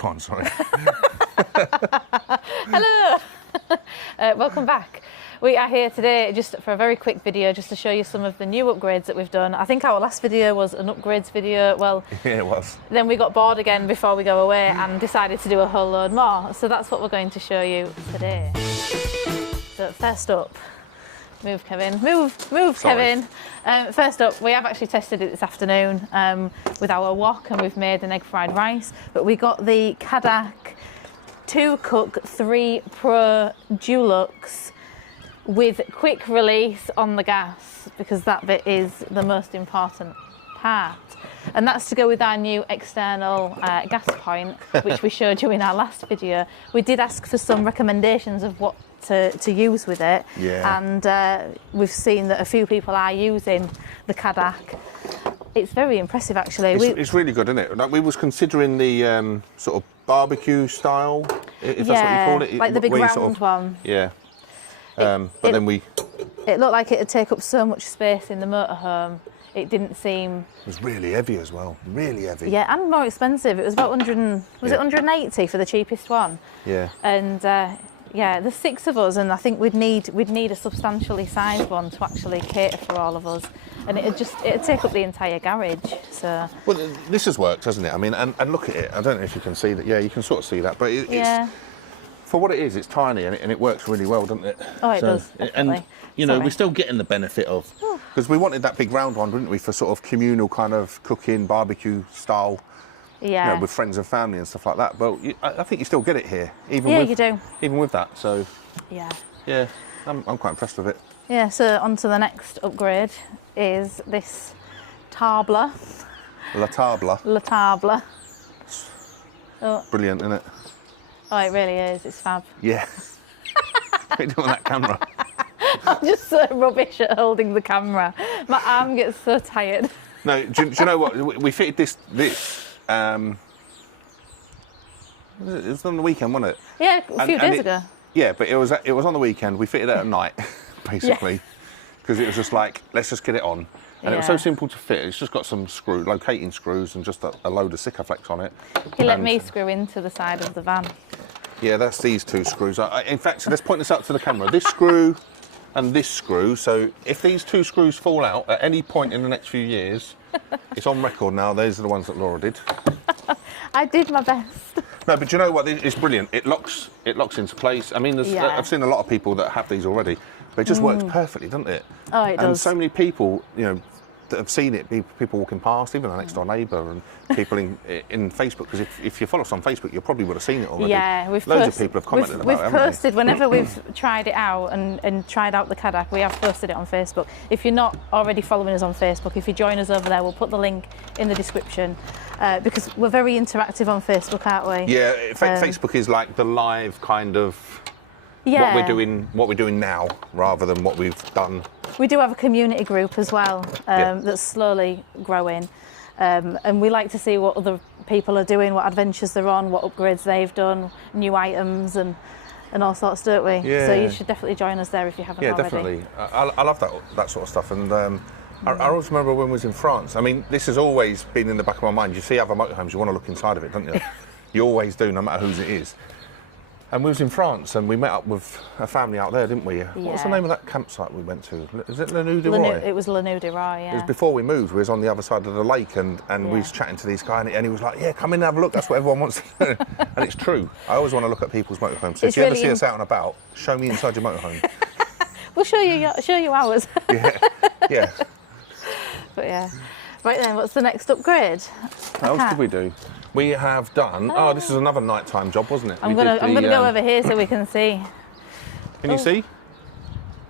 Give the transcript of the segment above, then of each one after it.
Go on, sorry. Hello! Welcome back. We are here today just for a very quick video just to show you some of the new upgrades that we've done. I think our last video was an upgrades video. Well, yeah, it was. Then we got bored again before we go away and decided to do a whole load more. So that's what we're going to show you today. So first up, move Kevin, move Sorry. Kevin. First up, we have actually tested it this afternoon with our wok, and we've made an egg fried rice. But we got the Kadak 2 Cook 3 Pro Dulux with quick release on the gas, because that bit is the most important part. And that's to go with our new external gas point, which we showed you in our last video. We did ask for some recommendations of what to use with it, and we've seen that a few people are using the Kadak. It's very impressive, actually. It's really good, isn't it? Like, we was considering the sort of barbecue style, if that's what you call it. Like the big round sort of, one. Yeah. But then we... It looked like it would take up so much space in the motorhome. It didn't seem... It was really heavy as well, really heavy. Yeah, and more expensive. It was about 100, was it 180 for the cheapest one? Yeah. And yeah, there's 6 of us, and I think we'd need a substantially sized one to actually cater for all of us. And it'd take up the entire garage. So. Well, this has worked, hasn't it? I mean, and look at it. I don't know if you can see that. Yeah, you can sort of see that, but it's... For what it is, it's tiny and it works really well, doesn't it? Oh, it does, definitely. And, you know, we're still getting the benefit of... Because we wanted that big round one, didn't we, for sort of communal kind of cooking, barbecue style, you know, with friends and family and stuff like that. But I think you still get it here, even with... you do. Even with that, so... Yeah. Yeah, I'm quite impressed with it. Yeah, so on to the next upgrade is this Table. La Table. La Table. Oh. Brilliant, isn't it? Oh, it really is. It's fab. Yeah. What are you doing with that camera? I'm just so rubbish at holding the camera. My arm gets so tired. No, do you know what? We fitted this. It was on the weekend, wasn't it? Yeah, a few days ago. Yeah, but it was on the weekend. We fitted it at night, basically, because it was just like, let's just get it on. And it was so simple to fit. It's just got some locating screws and just a load of Sikaflex on it. He let me screw into the side of the van. Yeah, that's these 2 screws. In fact, so let's point this out to the camera. This screw and this screw. So if these 2 screws fall out at any point in the next few years, it's on record now. Those are the ones that Laura did. I did my best. No, but you know what? It's brilliant. It locks into place. I mean, I've seen a lot of people that have these already, but it just works perfectly, doesn't it? Oh, it does. And so many people, you know, that have seen it, people walking past, even our next door neighbour, and people in Facebook, because if you follow us on Facebook, you probably would have seen it already. Yeah, loads of people have commented about it, We've posted, whenever we've tried it out and tried out the Kadak, we have posted it on Facebook. If you're not already following us on Facebook, if you join us over there, we'll put the link in the description, because we're very interactive on Facebook, aren't we? Yeah, Facebook is like the live kind of what we're doing now, rather than what we've done. We do have a community group as well that's slowly growing, and we like to see what other people are doing, what adventures they're on, what upgrades they've done, new items and all sorts, don't we? Yeah. So you should definitely join us there if you haven't already. Yeah, definitely. I love that sort of stuff, and I always remember when we was in France. I mean, this has always been in the back of my mind. You see other motorhomes, you want to look inside of it, don't you? You always do, no matter whose it is. And we was in France, and we met up with a family out there, didn't we? Yeah. What was the name of that campsite we went to? Is it Le Nue de Roy? It was Le Nue de Roy, yeah. It was before we moved. We was on the other side of the lake, and we was chatting to this guy, and he was like, yeah, come in and have a look. That's what everyone wants to do. And it's true. I always want to look at people's motorhomes. So if you ever see us out and about, show me inside your motorhome. We'll show you ours. Yeah. But yeah. Right then, what's the next upgrade? What else did we do? We have done... Oh, this is another nighttime job, wasn't it? I'm gonna go over here so we can see. Can you see?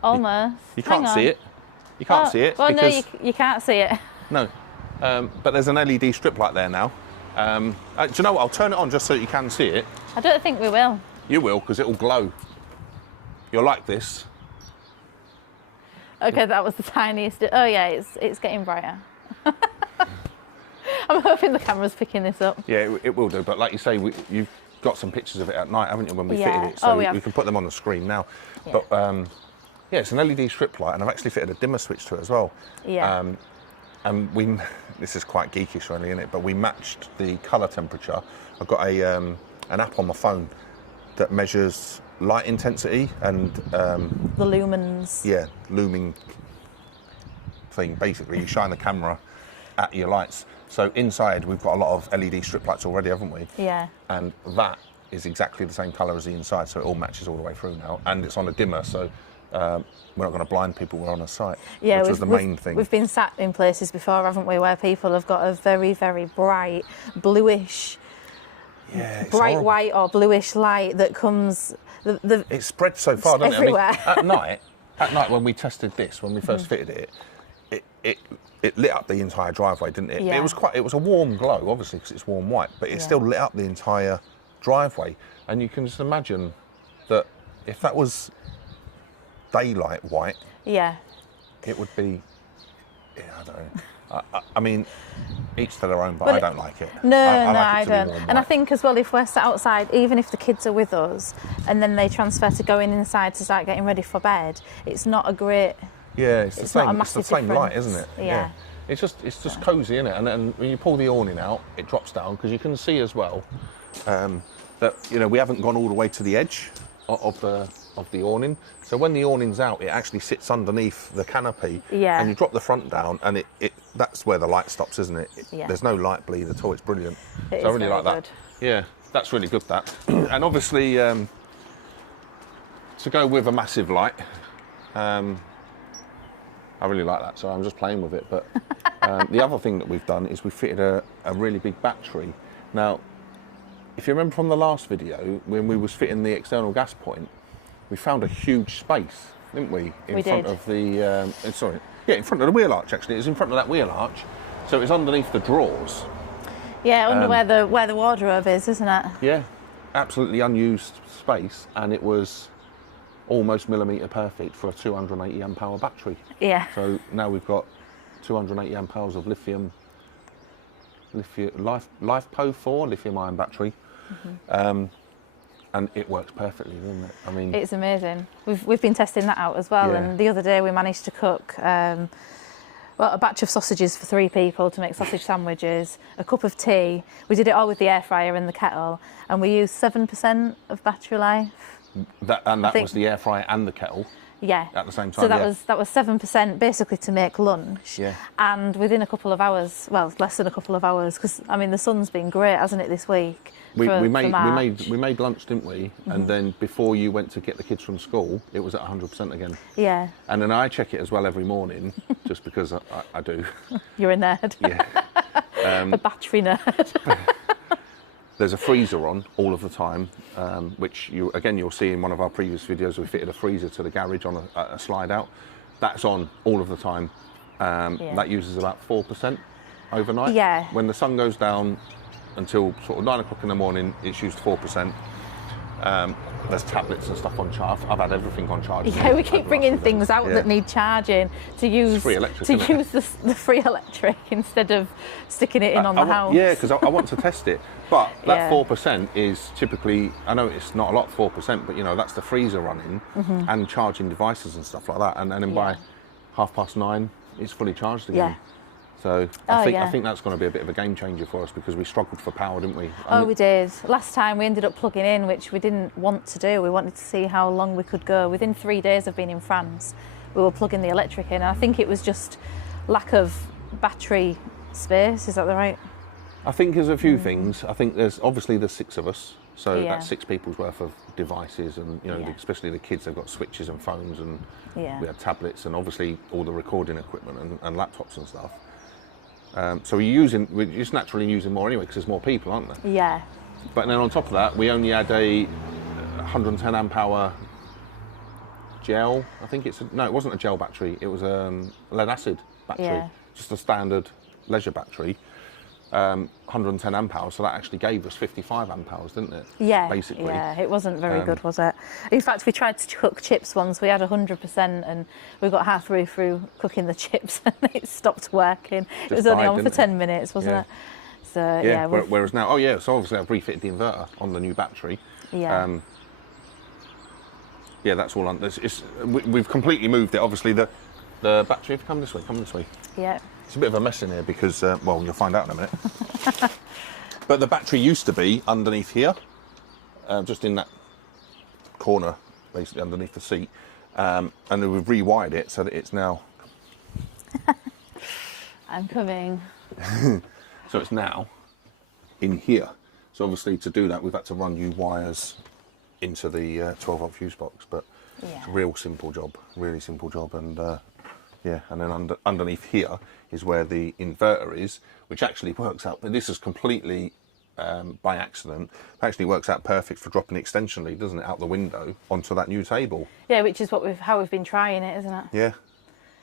Almost. You can't see it. You can't see it. Well, because... no, you can't see it. No. But there's an LED strip light there now. Do you know what? I'll turn it on just so you can see it. I don't think we will. You will, because it'll glow. You'll like this. Okay, that was the tiniest. Oh yeah, it's getting brighter. I'm hoping the camera's picking this up. Yeah, it will do. But like you say, you've got some pictures of it at night, haven't you, when we fitted it? So we can put them on the screen now. Yeah. But yeah, it's an LED strip light, and I've actually fitted a dimmer switch to it as well. Yeah. and this is quite geekish really, isn't it? But we matched the colour temperature. I've got an app on my phone that measures light intensity and the lumens. Yeah, looming thing. Basically, you shine the camera at your lights. So inside we've got a lot of LED strip lights already, haven't we? Yeah. And that is exactly the same colour as the inside, so it all matches all the way through now. And it's on a dimmer, so we're not going to blind people. We're on a site, yeah, which was the main thing. We've been sat in places before, haven't we, where people have got a very, very bright bluish, bright horrible. white or bluish light that comes. It spreads so far, doesn't everywhere. it? I mean, at night when we tested this, when we first fitted it lit up the entire driveway, didn't it? Yeah. It was a warm glow, obviously, because it's warm white, but it still lit up the entire driveway. And you can just imagine that if that was daylight white, it would be, I don't know. I mean, each to their own, but I don't like it. No, I I don't. And I think as well, if we're sat outside, even if the kids are with us, and then they transfer to going inside to start getting ready for bed, it's not a great. Yeah, it's the same light, difference. isn't it? Yeah. It's just cosy, isn't it? And when you pull the awning out, it drops down because you can see as well that we haven't gone all the way to the edge of the awning. So when the awning's out, it actually sits underneath the canopy. Yeah. And you drop the front down, and that's where the light stops, isn't it? Yeah. There's no light bleed at all. It's brilliant. It So I is really very like that. good. Yeah, that's really good. That. And obviously, to go with a massive light. I really like that, so I'm just playing with it. But the other thing that we've done is we fitted a really big battery. Now, if you remember from the last video, when we was fitting the external gas point, we found a huge space, didn't we? In front of the, in front of the wheel arch, actually. It was in front of that wheel arch, so it was underneath the drawers. Yeah, under where the wardrobe is, isn't it? Yeah, absolutely unused space, and it was almost millimetre perfect for a 280 amp hour battery. Yeah. So now we've got 280 amp hours of lithium LiFePO 4 lithium ion battery, and it works perfectly, doesn't it? I mean, it's amazing. We've been testing that out as well, and the other day we managed to cook a batch of sausages for 3 people to make sausage sandwiches, a cup of tea. We did it all with the air fryer and the kettle, and we used 7% of battery life. That was the air fryer and the kettle. Yeah. At the same time. So that was 7% basically to make lunch. Yeah. And within a couple of hours, well, less than a couple of hours, because I mean the sun's been great, hasn't it, this week? We made lunch, didn't we? And then before you went to get the kids from school, it was at 100% again. Yeah. And then I check it as well every morning, just because I do. You're a nerd. Yeah. A battery nerd. There's a freezer on all of the time, which you'll see in one of our previous videos. We fitted a freezer to the garage on a slide out. That's on all of the time. That uses about 4% overnight. Yeah. When the sun goes down until sort of 9 o'clock in the morning, it's used 4%. There's tablets and stuff on charge. I've had everything on charge. Yeah, we keep bringing things out that need charging to use free electric, the free electric instead of sticking it in on the house. Yeah, because I want to test it. But that 4% is typically, I know it's not a lot, 4%, but that's the freezer running and charging devices and stuff like that. And then by 9:30, it's fully charged again. Yeah. So I think that's going to be a bit of a game changer for us, because we struggled for power, didn't we? We did. Last time we ended up plugging in, which we didn't want to do. We wanted to see how long we could go. Within 3 days of being in France, we were plugging the electric in. And I think it was just lack of battery space. Is that right? I think there's a few things. I think there's 6 of us. So that's 6 people's worth of devices, and especially the kids, they've got switches and phones, and we had tablets, and obviously all the recording equipment and laptops and stuff. So we're just naturally using more anyway, because there's more people, aren't there? Yeah. But then on top of that, we only had a 110 amp hour gel. I think it wasn't a gel battery. It was a lead acid battery, just a standard leisure battery. 110 amp hours, so that actually gave us 55 amp hours, didn't it? Yeah, basically. Yeah, it wasn't very good, was it? In fact, we tried to cook chips once. We had 100%, and we got halfway through cooking the chips, and it stopped working. It was only on for 10 minutes, wasn't it? So whereas now, so obviously I've refitted the inverter on the new battery. Yeah. That's all on. We've completely moved it. Obviously, the battery. Come this way. Yeah. It's a bit of a mess in here because, well, you'll find out in a minute. But the battery used to be underneath here, just in that corner, basically underneath the seat. And then we've rewired it so that it's now... I'm coming. So it's now in here. So obviously to do that, we've had to run new wires into the 12-volt fuse box. But it's a real simple job, really simple job. And yeah, and then underneath here is where the inverter is, which actually works out. But this is completely by accident. It actually works out perfect for dropping the extension lead, doesn't it, out the window onto that new table. Yeah, which is how we've been trying it, isn't it? Yeah.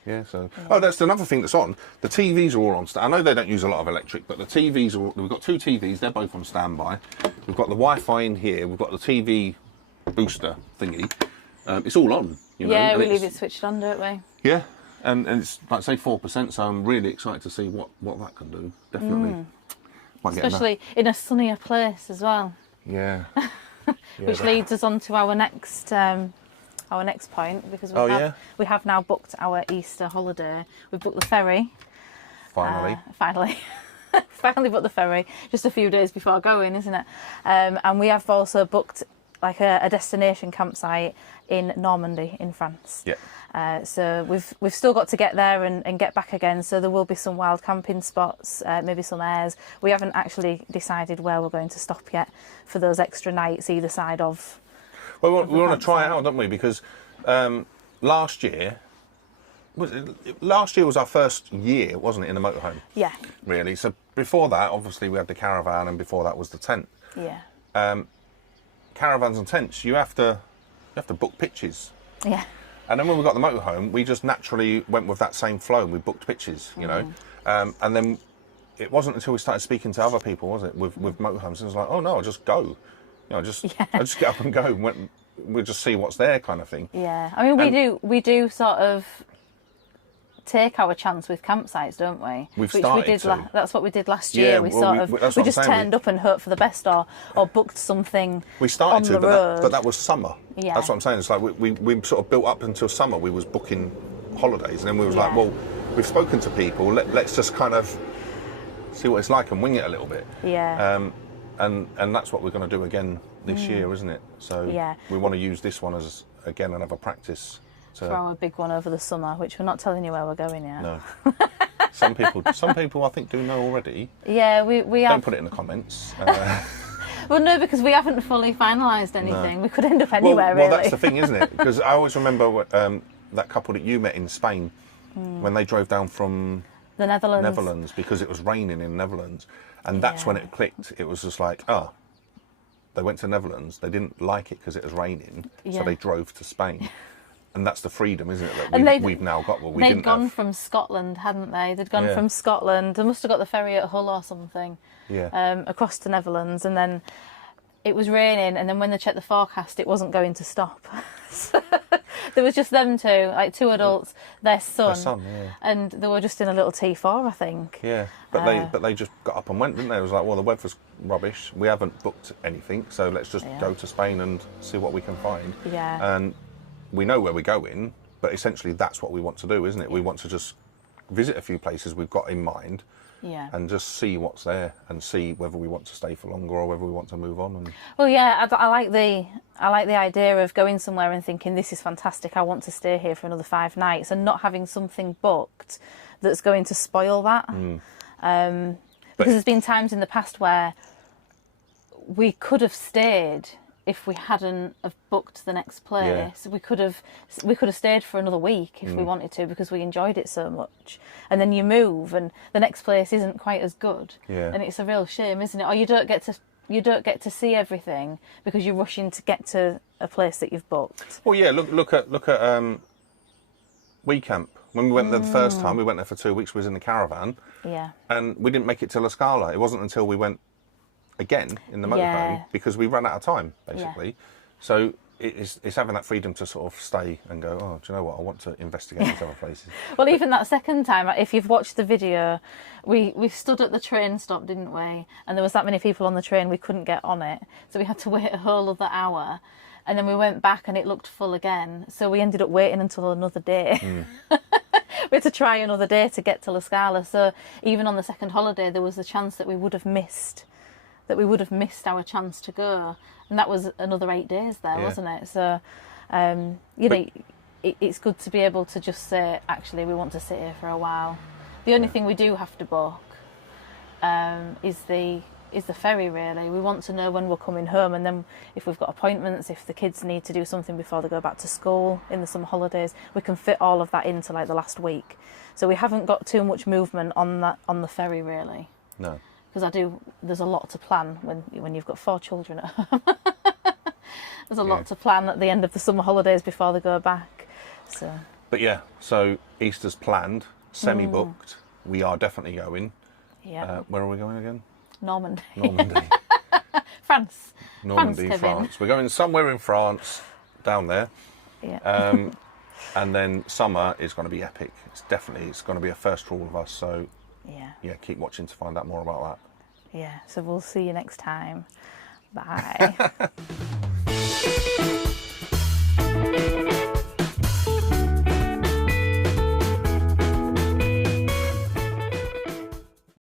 Yeah, so... Oh, that's another thing that's on. The TVs are all on... I know they don't use a lot of electric, but the TVs are... We've got 2 TVs, they're both on standby. We've got the Wi-Fi in here, we've got the TV booster thingy. It's all on, you know. Yeah, we leave it switched on, don't we? Yeah, and it's, like say, 4%, so I'm really excited to see what that can do, definitely. Especially in a sunnier place as well. Yeah. Which leads us on to our next point, because we have now booked our Easter holiday. We've booked the ferry. Finally. Finally booked the ferry, just a few days before going, isn't it? And we have also booked like a destination campsite in Normandy in France. Yeah. So we've still got to get there and get back again. So there will be some wild camping spots, maybe some airs. We haven't actually decided where we're going to stop yet for those extra nights either side of. Well, we want to try it out, don't we? Because last year was our first year, wasn't it, in the motorhome? Yeah. Really. So before that, obviously, we had the caravan, and before that was the tent. Yeah. Caravans and tents, you have to book pitches. Yeah. And then when we got the motorhome, we just naturally went with that same flow. We booked pitches, you know. And then it wasn't until we started speaking to other people, was it, with motorhomes, and it was like, oh no, I'll just go. You know, I just get up and go. We'll just see what's there, kind of thing. Yeah, I mean, we do sort of take our chance with campsites, don't we? That's what we did last year. We just turned up and hoped for the best, or booked something. We started on to, the road. but that was summer. Yeah. That's what I'm saying. It's like we sort of built up until summer. We was booking holidays, and then we was like, well, we've spoken to people. Let's just kind of see what it's like and wing it a little bit. Yeah. And that's what we're going to do again this year, isn't it? So we want to use this one as, again, another practice. For our big one over the summer, which we're not telling you where we're going yet. No. Some people I think do know already. Yeah, we have. Don't put it in the comments. Well, no, because we haven't fully finalised anything. No. We could end up anywhere, really. Well, that's the thing, isn't it? Because I always remember that couple that you met in Spain when they drove down from the Netherlands because it was raining in the Netherlands. And that's when it clicked. It was just like, they went to the Netherlands. They didn't like it because it was raining, so they drove to Spain. And that's the freedom, isn't it, that we've now got? Well, they'd gone from Scotland, hadn't they? They'd gone from Scotland. They must have got the ferry at Hull or something. Yeah. Across to Netherlands, and then it was raining. And then when they checked the forecast, it wasn't going to stop. So there was just them two, like 2 adults, their son, and they were just in a little T4, I think. Yeah, but they just got up and went, didn't they? It was like, well, the weather's rubbish. We haven't booked anything, so let's just go to Spain and see what we can find. Yeah. And we know where we're going, but essentially that's what we want to do, isn't it? We want to just visit a few places we've got in mind, and just see what's there and see whether we want to stay for longer or whether we want to move on. And... Well, yeah, I like the idea of going somewhere and thinking, this is fantastic, I want to stay here for another 5 nights, and not having something booked that's going to spoil that. Because there's been times in the past where we could have stayed if we hadn't have booked the next place. We could have stayed for another week if we wanted to, because we enjoyed it so much. And then you move and the next place isn't quite as good. And it's a real shame, isn't it? Or you don't get to see everything because you're rushing to get to a place that you've booked. Well, yeah, look at We Camp. When we went there the first time, we went there for 2 weeks, we was in the caravan. Yeah. And we didn't make it to La Scala. It wasn't until we went again in the motorhome because we ran out of time, basically. So it's having that freedom to sort of stay and go, oh, do you know what, I want to investigate these other places. Well, even that second time, if you've watched the video, we stood at the train stop, didn't we? And there was that many people on the train, we couldn't get on it. So we had to wait a whole other hour. And then we went back and it looked full again. So we ended up waiting until another day. had to try another day to get to La Scala. So even on the second holiday, there was a chance that we would have missed our chance to go, and that was another 8 days there, wasn't it? So, it's good to be able to just say, actually, we want to sit here for a while. The only thing we do have to book is the ferry, really. We want to know when we're coming home, and then if we've got appointments, if the kids need to do something before they go back to school in the summer holidays, we can fit all of that into like the last week. So we haven't got too much movement on the ferry, really. No. Because there's a lot to plan when you've got 4 children at home. There's a lot to plan at the end of the summer holidays before they go back. So. But yeah, so Easter's planned, semi-booked. We are definitely going. Yeah. Where are we going again? Normandy. France. Normandy, France. We're going somewhere in France, down there. Yeah. And then summer is going to be epic. It's going to be a first for all of us. So yeah, keep watching to find out more about that. Yeah. So we'll see you next time. Bye.